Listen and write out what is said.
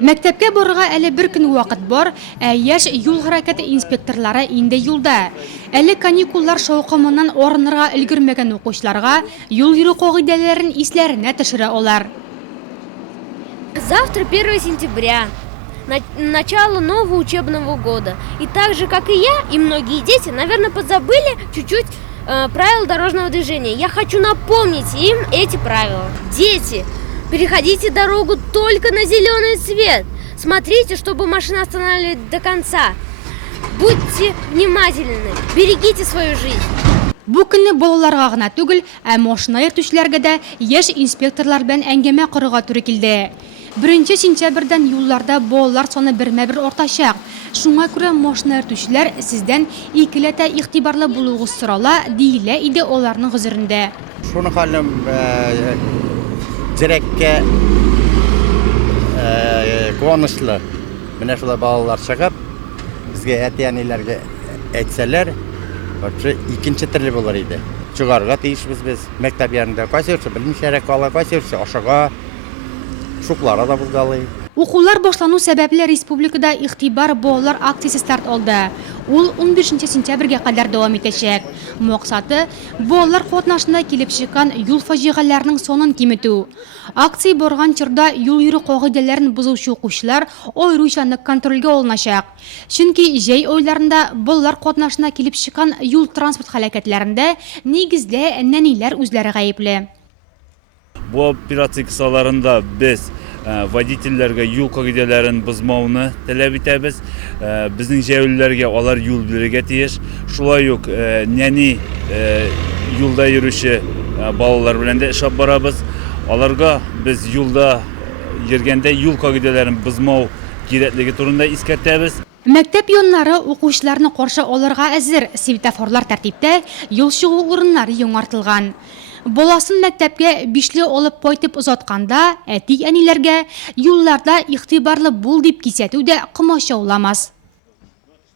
Мәктәпкә барырга әле бер көн вакыт бар, яшь юл хәрәкәте инспекторлары инде юлда. Әле каникуллар шаукымыннан орынырга өлгермәгән укучыларга юл йөрү кагыйдәләрен исләренә төшерә алар. Завтра 1 сентября, начало нового учебного года. И так же, как и я, и многие дети, наверное, подзабыли чуть-чуть правила дорожного движения. Я хочу напомнить им эти правила. Дети, переходите дорогу только на зеленый свет. Смотрите, чтобы машина останавливалась до конца. Будьте внимательны, берегите свою жизнь. Бу көнне балаларга гына түгел, машина йөртүчеләргә дә яшь инспекторлар белән әңгәмә корырга туры килде. 1 сентябрьдән юлларда балалар саны бермә-бер артачак. Шуңа күрә машина йөртүчеләр сездән икеләтә игътибарлы булуыгыз сорала, диелә иде аларның гозерендә. Шуны хәлем директкә куанычлы. Менә шулай балалар чыгып, безгә әти-әниләргә әйтсәләр, икенче төрле булыр иде. Чыгарга тиешбез без. Мәктәп янында кайсырчы белмичәрәк кала, кайсырчы ашыга, шуклары да булгалый. Укулар башлану сәбәпле республикада игътибар балалар акциясе старт алды. Ул 15 сентябрьгә кадәр дәвам итәчәк. Максаты балалар катнашында килеп чыккан юл фаҗигаләренең сонын киметү. Акция барган чорда юл йөрү кагыйдәләрен бузучы укучылар аеруча контрольгә алыначак. Чөнки җәй айларында балалар катнашында килеп чыккан юл транспорт һәлакәтләрендә нигездә нәниләр үзләре гаепле. Бу операция кысаларында без водительләргә юл кагыйдәләрен бозмауны таләп итәбез. Безнең җәяүлеләргә алар юл бирергә тиеш. Шулай ук нәни юлда йөрүче балалар белән дә эшләп барабыз. Аларга без юлда йөргәндә юл кагыйдәләрен бозмау кирәклеге турында искәртәбез. Мәктәп яннары укучыларны каршы алырга әзер, светофорлар тәртиптә, юл чыгу урыннары яңартылган. Баласын мәктәпкә бишле алып кайтып озатканда, әти-әниләргә юлларда игътибарлы бул дип кисәтү дә комачауламас.